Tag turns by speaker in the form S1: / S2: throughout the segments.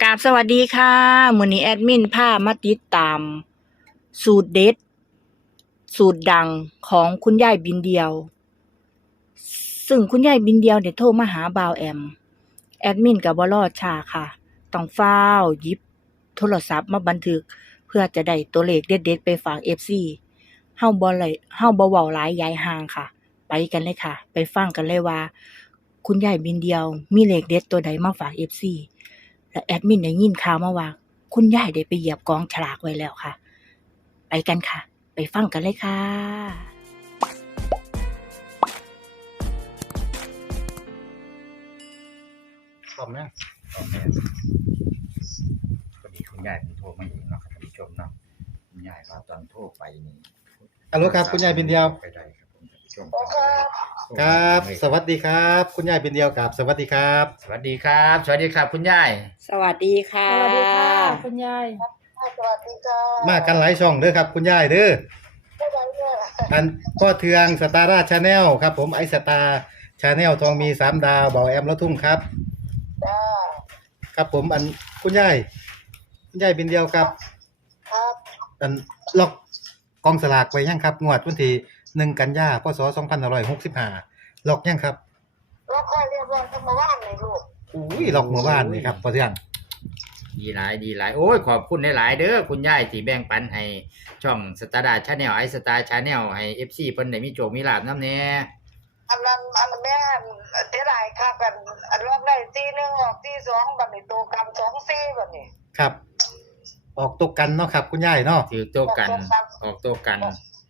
S1: ราบสวัสดีค่ะมื้อนี้แอดมินพามาติดตามสูตรเด็ดสูตรดังของคุณยายบินเดียวซึ่งคุณยายบินเดียวเนี่ยโทรมาหาบ่าวแอดมินก็บ่รอช้าค่ะต้องฟ้าวหยิบโทรศัพท์มาบันทึกเพื่อจะได้ตัวเลขเด็ดๆไปฝาก FC เฮาบ่เว้าหลายยายห่างค่ะไปกันเลยค่ะไปฟังกันเลยว่าคุณยายบินเดียวมีเลขเด็ดตัวใดมาฝาก FC และแอดมินได้ยินข่าวมาว่าคุณยายได้ไปเหยียบกองฉลากไว้แล้วค่ะไปกันค่ะไปฟังกันเลยค่ะ
S2: พร้อมนะพร้อมแน่พอดีคุณยายเป็นโทรมาเองเนาะครับท่านผู้ชมเนาะคุณยายว่าตอนโทรไปนี่
S3: ฮัลโหลครับคุณยายบินเดียว
S2: ไปได้ครับผมท่านผู้ชม
S3: ครับ สวัสดีครับ คุณยายบินเดียวกับสวัสดีครับ
S2: สวัสดีครับสวัสดีครับคุณยาย
S1: สวัสดีค่ะ
S4: สวัสดีค่ะคุณยาย
S5: สวัสดีค่ะ
S3: มากันหลายช่องเด้อครับคุณยายเด้อ
S5: สวัสดีค่ะ
S3: อันพ่อเทืองสตาร์ราชาแนลครับผมไอสตาร์ชาแนลทองมี3ดาวเบาแอมแล้วทุ่งครับ
S5: จ้า
S3: ครับผมอันคุณยายบินเดียวครับ
S5: ครับ
S3: อันล็อกกองสลากไว้ยังครับงวดวันที่1กันยายนพศ2565ล็อกยังครับ
S5: แล้วค่อยเรียกว่าจะมาว่างในลูก
S3: อุ้ยล็อกเมื่อวานนี่ครับพ่อเทือง
S2: ดีหลายดีหลายโอ้ยขอบคุณหลายๆเด้อคุณยายที่แบ่งปันให้ช่องสตาร์ดาชาแนลไอสตาร์ชาแนลให้ FC เพิ่นได้มีโชคมีลาภนำแน่
S5: อันนั้นแม่เท่าไหร่ค่ะกันอันรอบได้41ออก42บัดนี้โตกรรม24บัดนี้
S3: ครับ ออกตกกันเนาะครับคุณยายเนาะ
S2: ถือโตวกันออกโตวกัน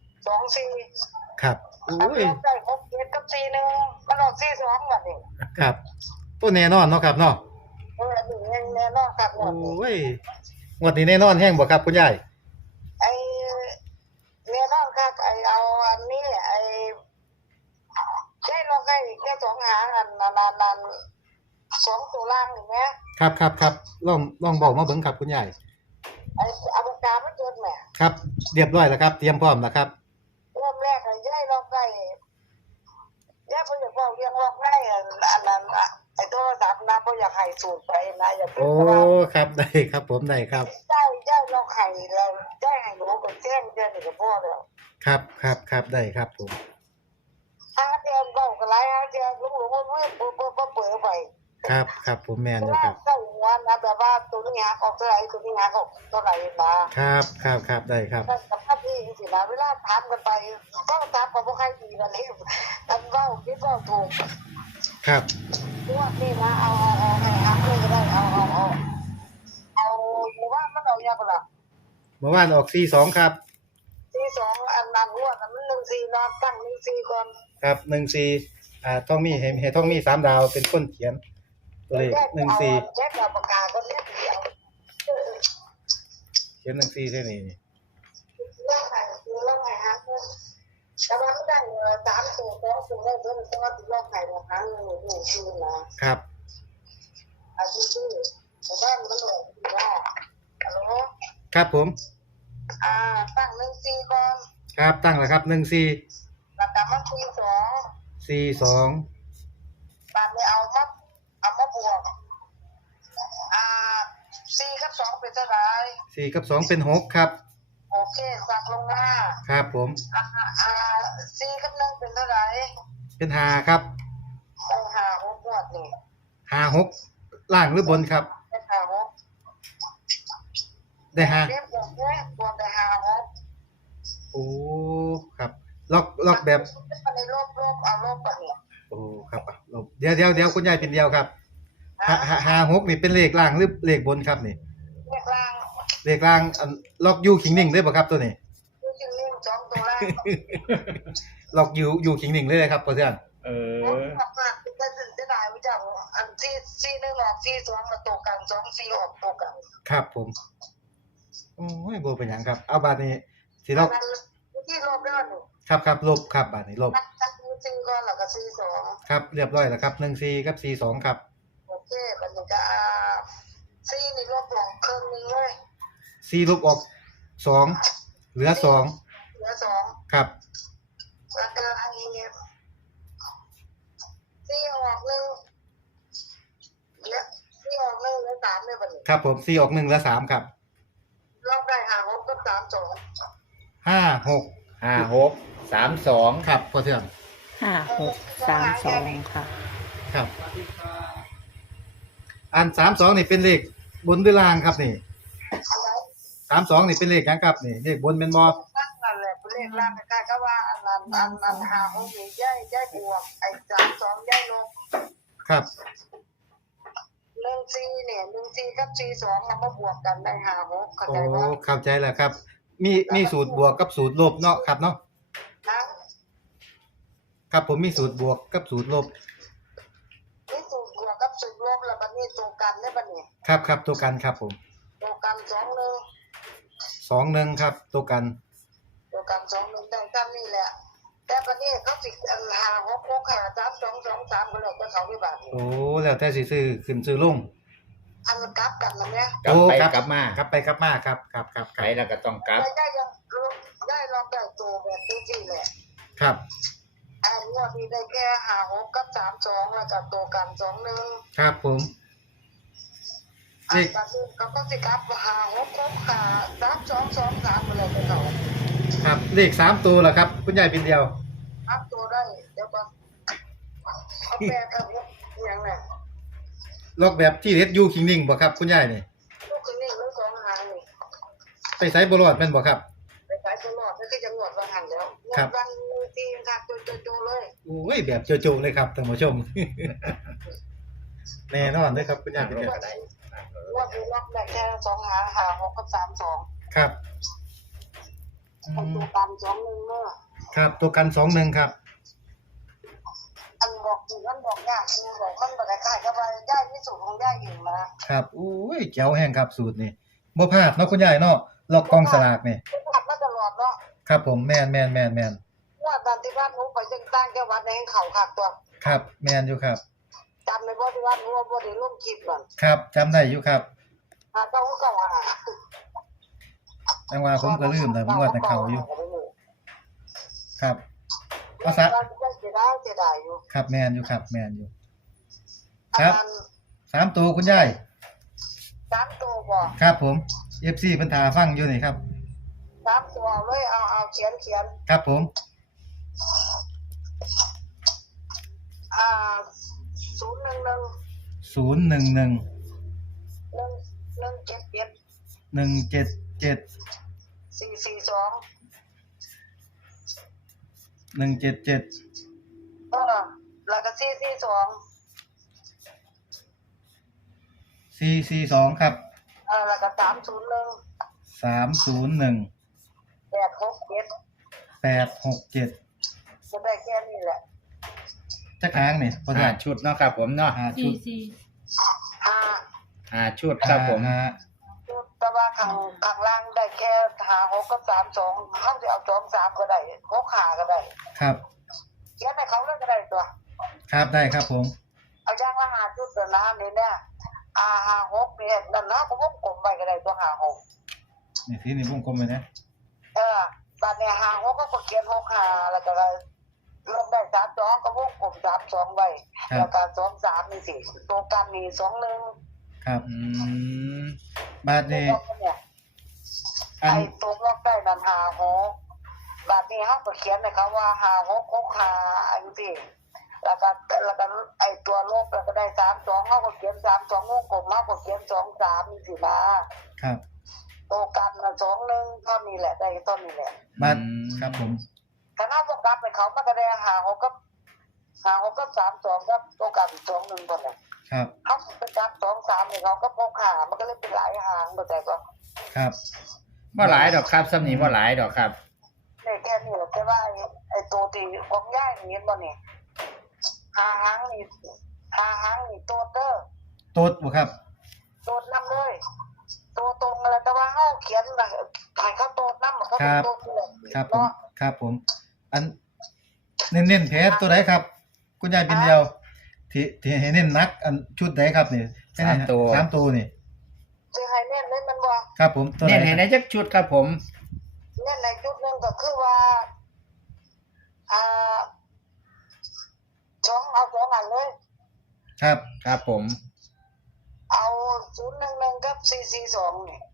S5: 24
S3: ครับ
S5: อัน
S3: อุ้ย
S5: รอบได้67กับ41มันออก42บัดนี้
S3: ครับตัวแน่นอนเนาะครับเนาะ
S5: อันนี้แน่นอนครับ
S3: โอ้ยงวดนี้แน่นอนแห้งบ่ครับคุณยาย
S5: ไอ้แน่นอนครับไอ้เอาอันนี้ไอ้ใช่ลองให้แค่2หางอันนั้น2ตัวล่างนี่แม่
S3: ครับลองบอกมาเบิ่งครับคุณยาย
S5: ไอ้อวกาศมันเกิดแหม่
S3: ครับเรียบร้อยแล้วครับเตรียมพร้อมแล้วครับ
S5: เริ่มแรกไอ้ย่ายลองได้ย่ายเพิ่นอยากบอกเรียงลองได้อันนั้นไอ้โทรศัพท์นะบ่อยากให้สูตรไปนะอย่าเป็น
S3: โอ้
S5: เพราะว่า
S3: ครับได้ครับผมได้ครับ
S5: ย่ายลองให้แล้วย่ายให้หนูเป็นแจ้งเดือนนี่ก็พอแล้ว
S3: ครับได้ครับผม
S5: หาเดือนเว้าก็หลายหาเดือนลุงๆมืดบ่เปิดไป
S3: ครับผมแม่นอยู่
S5: ว่า
S3: ครับ
S5: ใส่หัวนะแบบว่าตัวนี้หาออกเท่าไหร่ตัวนี้หาออกเท่าไหร่
S3: ครับได้ครับ
S5: แต่กับภาพที่สินะเวลาถามกันไปก็ถามกับบ่ใครดีกันนี่อันเว้าคิดว่าถูก
S3: ครับ
S5: พวกนี่นะเอาให้หาเลยก็ได้เอาหมู่บ้านมันเอาอย่างละ
S3: เมื่อวานออก42ครับ
S5: ที่สองอันนั้นหัวนั้นมัน14นอนตั้ง14ก่อน
S3: ครับ14ต้องมีให้ต้องมี3ดาวเป็นคนเขียนตัวเลข14
S5: แจ็คเอาปากกาคนเนี้ยเดียว
S3: เขียน14เท่านี้
S5: เรื่องไหนคือเรื่องไหนฮะแต่ว่าไม่ได้3ตัว2ตัวได้เพิ่นต้องติดลอกไข่มาครั้งนึงนี่คือนะครับ อาชีพแต่ว่ามันหลงว่าฮัลโหล
S3: ครับผม
S5: ตั้ง14ก่อน
S3: ครับตั้งแล้วครับ14
S5: แล้วก็มัน42
S3: 42
S5: ตามไปเอามาบวก4กับ2เป็นเท่าไหร่
S3: 4กับ2เป็น6ครับ
S5: โอเคสักลงมา
S3: ครับผม
S5: 4กับ1เป็นเท่าไหร่
S3: เป็น5ครับ
S5: ต้อง5 6งวดนี่
S3: 56ล่างหรือบนครับ
S5: เป็น5 6
S3: ได้
S5: เรียบร้อยเลยรวมได้5 6
S3: 5โอ้ครับล็อกแบบ
S5: มันในลบเอาลบไปนี่
S3: โอ้ครับลบเดี๋ยวคุณยายเป็นเดียวครับ56นี่เป็นเลขล่างหรือเลขบนครับนี่
S5: เลขล่าง
S3: เลขล่างอันล็อกอยู่ขิงนิ่งเลยบ่ครับตัวนี้
S5: คือจริงเล่ม2ตัวล่าง
S3: ล็อกอยู่ขิงนิ่งเลยครับพ่อเทื่อน
S5: มากเป็นจะถึงจะได้วิจารณ์อันที่1ออกที่2มาตกกัน2 4ออกตกกัน
S3: ครับผมโอ้ยบ่เป็นหยังครับเอาบาดนี้สิล็อก
S5: ที่ลบแล้วนี่
S3: ครับลบครับบาดนี้ลบ
S5: ตั้ง4ก่อนแล้วก็4
S3: ครับเรียบร้อยแล้วครับ14กับ42ครับ
S5: 2โอเคมันจะ4นี่ลบลงครึ่งนึงเลย
S3: 4ลบออก2เหลือ2
S5: เหลือ2
S3: ครับ
S5: แล้วก็อันนี้4ออก1เหลือ4ออก1เหลือ3 เลยบัดนี้
S3: ครับผม4ออก1และ3ครับ
S5: ลองได้56กับ32
S3: 5 6
S2: 5632
S3: ครับพอเทื่อง
S1: 5632ค่ะ
S3: ครับ อัน32นี่เป็นเลขบนหรือล่างครับนี่
S5: อะไร
S3: 32นี่เป็นเลขหยังครับนี่เลขบนแม่นบ่
S5: นั่นแหละเป็นเลขล่างคล้ายๆก็ว่าอันนั้น56นี่ย้ายบวกไอ้32ย้ายลบ
S3: ครับ
S5: 14เนี่ย14กับ42เอามาบวกกันได้56เข้า
S3: โอ้
S5: ใจบ่
S3: เข้าใจแล้วครับ มีสูตรบวกกับสูตรลบเนาะครับเนาะ
S5: นะครับ
S3: ผมมีสูตรบวกกับสูตรลบ
S5: นี่สูตรบวกกับสูตรลบแล้วบัดนี้ตัวกันได้บัดนี้
S3: ครับตัวกันครับผม
S5: ตัวกัน
S3: 21ครับตัวกัน
S5: ตัวกัน21ได้กันนี่แหละแต่บัดนี้เขาสิ56 3223ก็แล้วแต่เขาวิบัติ
S3: โอ้แล้วแต่สิซื้อขึ้นซื้อลง
S5: อันกลับกันนะแม่
S2: กลับไป
S3: โอ้ครับ
S2: กลับมา
S3: ครับไปครับมาครับ
S2: ไปแล้วก็ต้องกลับ
S5: ได้ยังได้ลองได้ตัวแบบที่แหละ
S3: ครับ
S5: อันนี้มีได้แค่56กับ32แล้วก็ตัวกัน21
S3: ครับผม
S5: อันนี้เขาก็สิกลับ563223ไปเลยไปเขา
S3: ครับเลข3ตัวล่ะครับคุณยายเป็นเดียว
S5: อัพตัวได้เดี๋ยวก่อนเอาแปดกับอย่างไร
S3: ลอกแบบที่เฮ็ดอยู่คิงนิ่งบ่ครับคุณยายนี่
S5: ลูกคนนี้ลูกของหางนี่
S3: ไปไสบ่รอดแม่นบ่ครับ
S5: ไปขายตลอดนี่คือจังหวัดบางหันแล้วงวดบางทีค่ะโจเลย
S3: โอ้ยแบบโจๆเลยครับท่านผู้ชม แน่นอนเลยครับคุณยายเป็นเดียว
S5: งวดนี้ล็อกได้แค่2หา6กับ32
S3: ครับ
S5: อันตัวกัน21เมื่อ
S3: ครับตัวกัน21ครับ
S5: อันบอกจริงมันบอกยากจริงบอกมันบ่ได้ขายกับว่าย่ายที่สุดของย่ายเองนะครับ
S3: โอ้ยแจ๋วแห้งครับสูตรนี่บ่พลาดเนาะคุณยายเนาะลอกกองสลากนี่
S5: ขับมาตลอดเนาะ
S3: ครับผมแม่น
S5: งวดนั้นที่บ้านหนูไปจังตั้งจังหวัดในเขาคักตัว
S3: ครับแม่นอยู่ครับ
S5: จำในบ่ที่บ้านหนูว่าบ่ได้ลงคลิปนั่น
S3: ครับจำได้อยู่ครับ
S5: ต้องก็ว่า
S3: จังว่าผมก็ลืมแต่งวดแต่เขาอยู่ ครับเอาซะ
S5: เสียดายอยู่
S3: ครับแม่นอยู่ครับแม่นอยู่
S5: อัน
S3: ครับ
S5: นั้น
S3: 3ตัวคุณยาย
S5: 3ตัวบ่
S3: ครับผม FC เพิ่นท่าฟังอยู่นี่ครับ
S5: 3ตัวเลยเอาเขียน
S3: ครับผม
S5: 011
S3: 011
S5: 177
S3: 177
S5: 442
S3: 177
S5: แล้วก็442
S3: 442ครับ
S5: แล้วก็
S3: 301
S5: 301 867
S3: 867
S5: จะได้แค่นี้แหละ
S3: จักหางนี่บ่ได้
S2: ชุดเนาะครับผมเนาะ
S3: 5ชุด
S5: 5
S2: ชุดครับผม
S5: แต่ว่าข้างล่างได้แค่56กับ32เขาจะเอา23ก็ได้6ขาก็ได้
S3: ครับ
S5: เขียนให้เขาเลยก็ได้ตัว
S3: ครับได้ครับผม
S5: เอาย่างละ5ชุดเดี๋ยวนะนี่เนี่ย56เนี่ยนั่นนะก็วงกลมไปก็ได้ตัว56
S3: นี่ทีนี่วงกลมไว้นะ
S5: บัดเนี่ย56ก็เขียน6ขาแล้วก็ลงได้32ก็วงกลม32ไว้แล้วก็23นี่สิตัวกันนี่21
S3: ครับ
S2: อืม
S3: บาทนี้
S5: เนี่ย
S3: อัน
S5: ไอ้ตัวล็อกได้นั่น56บัดนี้เฮาก็เขียนให้เขาว่า56 6ขาอันที่แล้วก็ไอ้ตัวลบแล้วก็ได้32เฮาก็เขียน32วงกลมเฮาก็เขียน23นี่สินะครับ ตัวกันน่ะ21เท่านี้แหละได้เท่านี้แหละ
S3: บาทครับผม
S5: ถ้าเฮาบ่กลับไปเขามันก็ได้56กับ32ครับตัวกัน21พุ่นน่ะ
S3: ครับ
S5: เฮาไปจับ23นี่เขาก็พกหามันก็เลยเป็นหลายหางบ่ได้ก็
S3: ครับ
S2: บ่หลายดอกครับสำนีบ่หลายดอกครับ
S5: นี่แค่นี้แหละแต่ว่าไอ้ตัวที่ของย่ายนี่เห็นบ่นี่หาหางนี่ตัวเด้อ
S3: โตดบ่ครับ
S5: ตัวนำเลยตัวตรงอะไรแต่ว่าเฮาเขียนน่ะให้เขาตัวนำเขาตัวเลย
S3: ครับผมครับผม อันเน้นๆแท้ตัวไหนครับ คุณยายบินเดียว ที่ให้เน้นนัก อันชุดไหนครับนี่ใช่ไหม
S2: 3ตัว
S3: 3ตัวนี่
S5: สิให้เน้นเลยมันบ่
S3: ครับผมตัวไหน
S2: เน้นให้ในจักชุดครับผม
S5: เน้นในจุดนึงก็คือว่า2เอา2อันเลย
S3: ครับ
S2: ครับผม
S5: เอา011 กับ442นี่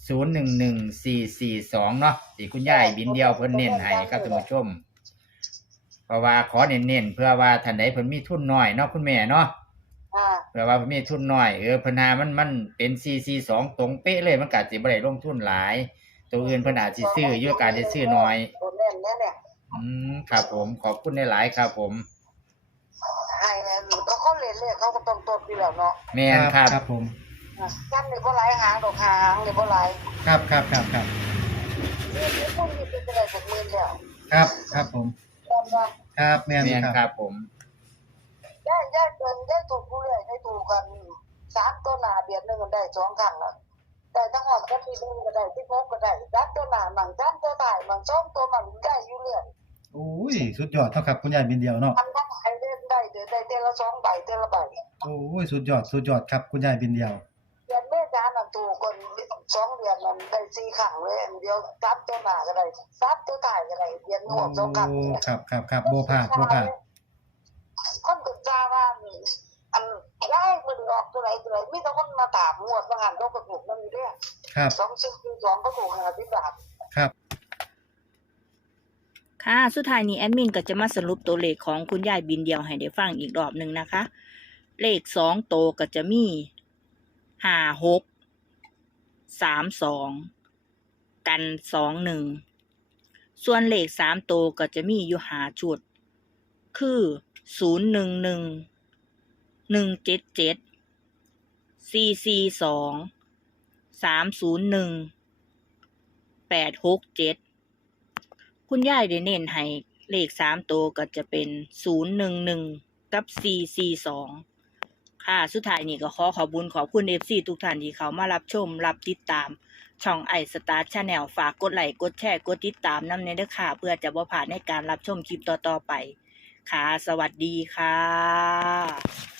S2: 011442เนาะที่คุณยายบินเดียวเพิ่นเน้นให้ครับท่านผู้ชมเพราะว่าขอเน้นๆเพื่อว่าท่านใดเพิ่นมีทุนน้อยเนาะคุณแม่เนาะเพื่อว่าเพิ่นมีทุนน้อยเพิ่นหามันเป็น442ตรงเป๊ะเลยมันก็สิบ่ได้ลงทุนหลายตัวอื่นเพิ่นอาจสิซื้ออยู่การสิซื้อน้อยครับผมขอบคุณหลายๆครับผม
S5: ให้เขาเล่นเลยเขาก็ต้องตดอยู่แล้วเนาะ
S2: แม่นครับ
S3: ครับผม
S5: จำนี่บ่หลายหางดอกหางนี่บ่หลาย
S3: ครับ
S5: นี่คุณนี่เป็นได้จากหมื่นแล้ว
S3: ครับผม
S5: ว่า
S3: ครับแม่น
S2: แม่น
S3: ค
S2: ค
S3: รั
S2: รั
S3: บบ
S2: ผม
S5: ได้เกินได้ถูกผู้เรื่อยได้ถูกกัน3ตัวหน้าเดือนนึงมันได้2ครั้งแล้วแต่ทั้งหมดก็ที่นึงก็ได้ที่พบก็ได้จับตัวหน้ามันจับตัวท้ายมัน2ตัวมันได้อยู่เรื่อย
S3: โอ้ยสุดยอดเท่าครับคุณยายบินเดียวเนาะ
S5: มันก็ให้เล่นได้เดือนได้เดือนละ2ใบเดือนละใบ
S3: โอ้ยสุดยอดครับคุณยายบินเดียว
S5: เดือนเมษายนมันถูกคน2เดือนมันได้4ครั้งเลยเดียวจับตัวหน้าก็ได้จับตัวท้ายก็ได้เดือน
S3: โอ้
S5: หัว2ครั้ง
S3: ครับบ่พลาด
S5: คนตึกจ้าว่ามีอันได้มือออกตัวไหนมีแต่คนมาถามงวดบางอันก็ถูกมันอยู่ด้วย
S3: ครับ
S5: 2 ก็ถูก50 บาท
S3: ครับ
S1: ค่ะสุดท้ายนี้แอดมินก็จะมาสรุปตัวเลขของคุณยายบินเดียวให้ได้ฟังอีกรอบหนึ่งนะคะ เลข2โตวก็จะมี5632กัน21ส่วนเลข3โตวก็จะมีอยู่5ชุดคือ011 177 442 301 867คุณยายได้เน้นให้เลข3ตัวก็จะเป็น011กับ442ค่ะสุดท้ายนี้ก็ขอบคุณ FC ทุกท่านที่เขามารับชมรับติดตามช่องไอสตาร์ชาแนลฝากกดไลค์กดแชร์กดติดตามนำในเด้อค่ะเพื่อจะบ่พลาดในการรับชมคลิปต่อๆไปค่ะสวัสดีค่ะ